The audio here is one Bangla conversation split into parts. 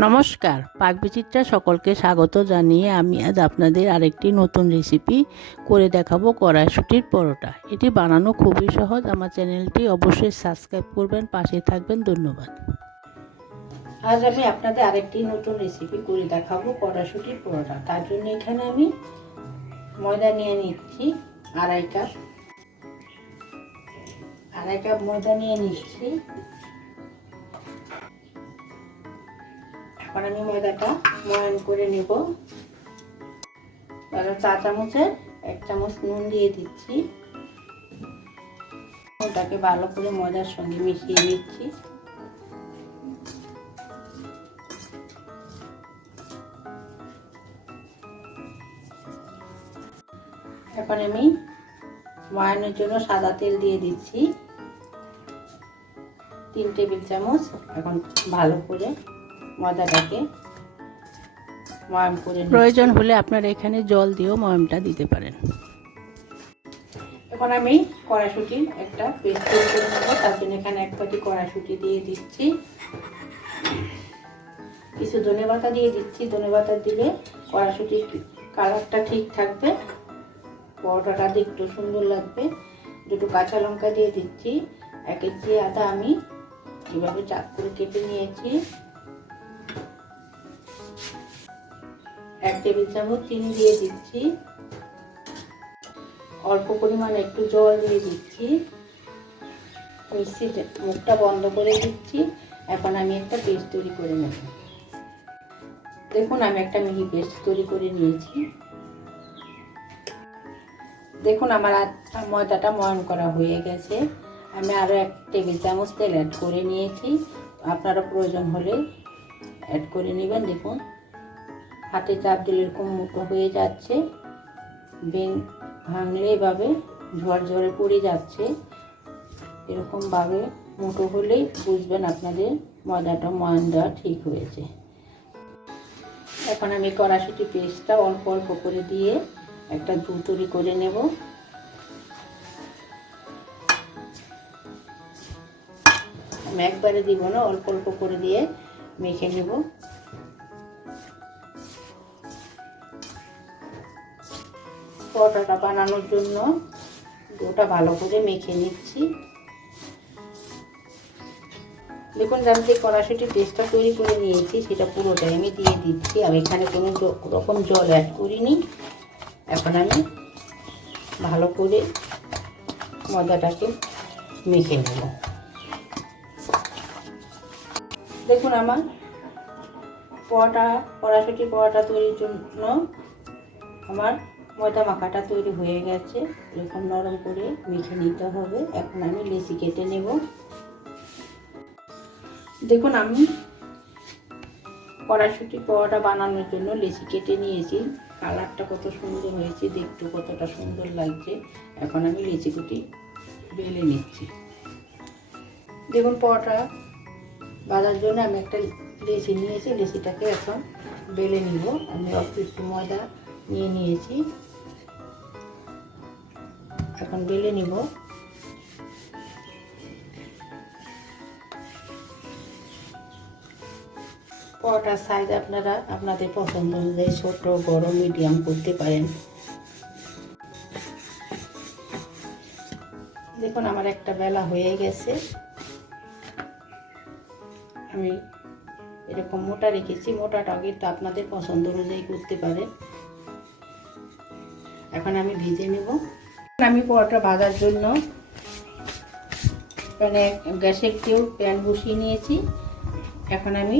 নমস্কার, পাকবিচিত্রা সকলকে স্বাগত জানিয়ে আমি আজ আপনাদের আরেকটি নতুন রেসিপি করে দেখাবো কড়াইশুঁটির পরোটা। এটি বানানো খুবই সহজ। আমার চ্যানেলটি অবশ্যই সাবস্ক্রাইব করবেন, পাশে থাকবেন। ধন্যবাদ। আজ আমি আপনাদের আরেকটি নতুন রেসিপি করে দেখাবো কড়াইশুঁটির পরোটা। তার জন্য এখানে আমি ময়দা নিয়ে নিচ্ছি আড়াই কাপ ময়দা নিয়ে নিচ্ছি। এখন আমি ময়দাটা ময়ান করে নেব। চা চামচে 1 চামচ নুন দিয়ে দিচ্ছি। ওটাকে ভালো করে ময়দার সঙ্গে মিশিয়ে নিচ্ছি। এখন আমি ময়ানের জন্য সাদা তেল দিয়ে দিচ্ছি 3 টেবিল চামচ। এখন ভালো করে ময়দাটাকে ময়ান করে নিচ্ছি। প্রয়োজন হলে আপনারা এখানে জল দিয়েও ময়ানটা দিতে পারেন। এখন আমি কড়াইশুঁটির একটা পেস্ট তৈরি করে নেব। তার জন্য এখানে 1 বাটি কড়াইশুঁটি দিয়ে দিচ্ছি। কিছু ধনেপাতা দিয়ে দিচ্ছি। ধনেপাতা দিলে কড়াইশুঁটির কালারটা ঠিক থাকবে, পরোটাটা দেখতে সুন্দর লাগবে। 2 কাঁচা লঙ্কা দিয়ে দিচ্ছি। 1 ইঞ্চি আদা আমি এভাবে চাক করে কেটে নিয়েছি। 1 টেবিল চামচ চিনি দিয়ে দিচ্ছি। অল্প পরিমাণে একটু জল দিয়ে দিচ্ছি। মিক্সির মুখটা বন্ধ করে দিচ্ছি। এখন আমি একটা পেস্ট তৈরি করে নেব। দেখুন, আমি একটা মিহি পেস্ট তৈরি করে নিয়েছি। দেখুন, আমার ময়দাটা ময়ান করা হয়ে গেছে। আমি আরও 1 টেবিল চামচ তেল অ্যাড করে নিয়েছি। আপনারা প্রয়োজন হলে অ্যাড করে নেবেন। দেখুন, হাতে চাপ দিলে এরকম মুঠো হয়ে যাচ্ছে। ভাঙলে এভাবে ঝরঝরে পড়ে যাচ্ছে। এরকমভাবে মুঠো হলেই বুঝবেন আপনাদের ময়দাটা ময়ান দেওয়া ঠিক হয়েছে। এখন আমি কড়াইশুঁটি পেস্টটা অল্প অল্প করে দিয়ে একটা ডো তৈরি করে নেব। আমি একবারে দিব না, অল্প অল্প করে দিয়ে মেখে নেব। পরোটাটা বানানোর জন্য ডোটা ভালো করে মেখে নিচ্ছি। দেখুন, আমি যে কড়াইশুঁটি পেস্টটা তৈরি করে নিয়েছি সেটা পুরোটাই আমি দিয়ে দিচ্ছি। আমি এখানে কোনো রকম জল অ্যাড করিনি। এখন আমি ভালো করে ময়দাটাকে মেখে নেব। দেখুন, আমার কড়াইশুঁটি পরোটা তৈরির জন্য আমার ময়দা মাখাটা তৈরি হয়ে গেছে। এরকম নরম করে মেখে নিতে হবে। এখন আমি লেচি কেটে নেব। দেখুন, আমি কড়াইশুঁটি পরোটা বানানোর জন্য লেচি কেটে নিয়েছি। কালারটা কত সুন্দর হয়েছে, দেখতে কতটা সুন্দর লাগছে। এখন আমি লেচিগুটি বেলে নিচ্ছি। দেখুন, পরোটা বানার জন্য আমি একটা লেচি নিয়েছি। লেচিটাকে এখন বেলে নিব। আমি অল্প একটু ময়দা নিয়ে নিয়েছি। এখন বেলে নিব। পরোটার সাইজ আপনারা আপনাদের পছন্দ অনুযায়ী ছোট, বড়, মিডিয়াম করতে পারেন। দেখুন, আমার একটা বেলা হয়ে গেছে। আমি এরকম মোটা রেখেছি। মোটাটাও কিন্তু আপনাদের পছন্দ অনুযায়ী করতে পারেন। এখন আমি ভেজে নেব। আমি পরোটা ভাজার জন্য গ্যাসে একটু প্যান বসিয়ে নিয়েছি। এখন আমি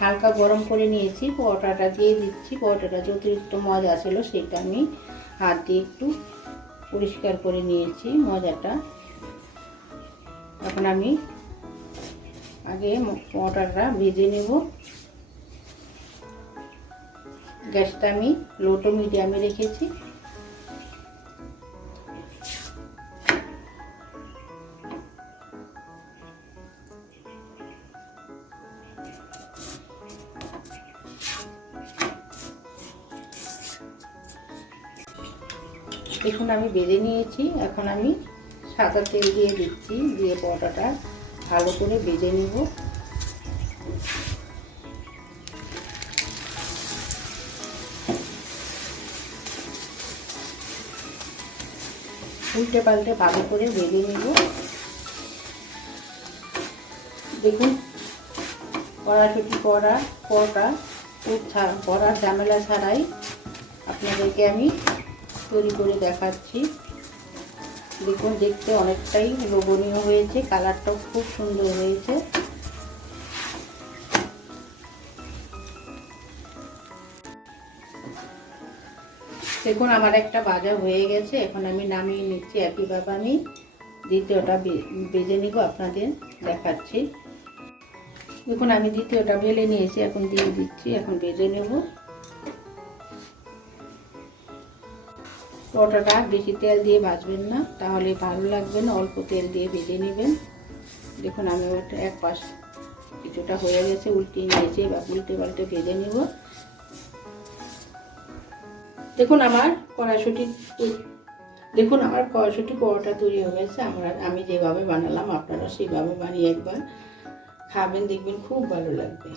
হালকা গরম করে নিয়েছি। পরোটাটা দিয়ে দিচ্ছি। পরোটাটা যে অতিরিক্ত ময়দা ছিল সেটা আমি হাত দিয়ে একটু পরিষ্কার করে নিয়েছি ময়দাটা। এখন আমি আগে পরোটাটা ভেজে নেব। গ্যাসটা আমি লো টু মিডিয়ামে রেখেছি। দেখুন, আমি ভেজে নিয়েছি। এখন আমি সাদা তেল দিয়ে দিচ্ছি। দিয়ে পরোটাটা ভালো করে ভেজে নেব। উল্টে পাল্টে ভালো করে ভেজে নেব। দেখুন কড়াইশুঁটি পরোটা করার ঝামেলা ছাড়াই আপনাদেরকে আমি তৈরি করে দেখাচ্ছি। দেখুন দেখতে অনেকটাই লোভনীয় হয়েছে, কালারটাও খুব সুন্দর হয়েছে। দেখুন আমার একটা ভাজা হয়ে গেছে, এখন আমি নামিয়ে নিচ্ছি। একইভাবে আমি দ্বিতীয়টা ভেজে নিব, আপনাদের দেখাচ্ছি। দেখুন আমি দ্বিতীয়টা বেলে নিয়েছি, এখন দিয়ে দিচ্ছি, এখন ভেজে নেব। পরোটাটা বেশি তেল দিয়ে ভাজবেন না, তাহলে ভালো লাগবে না, অল্প তেল দিয়ে ভেজে নেবেন। দেখুন আমি ওটা এক পাশ কিছুটা হয়ে গেছে, উল্টে নিয়েছি, বা উল্টে পাল্টে ভেজে নেব। দেখুন আমার কড়াইশুঁটি পরোটা তৈরি হয়ে গেছে। আমি যেভাবে বানালাম আপনারা সেভাবে বানিয়ে একবার খাবেন, দেখবেন খুব ভালো লাগবে।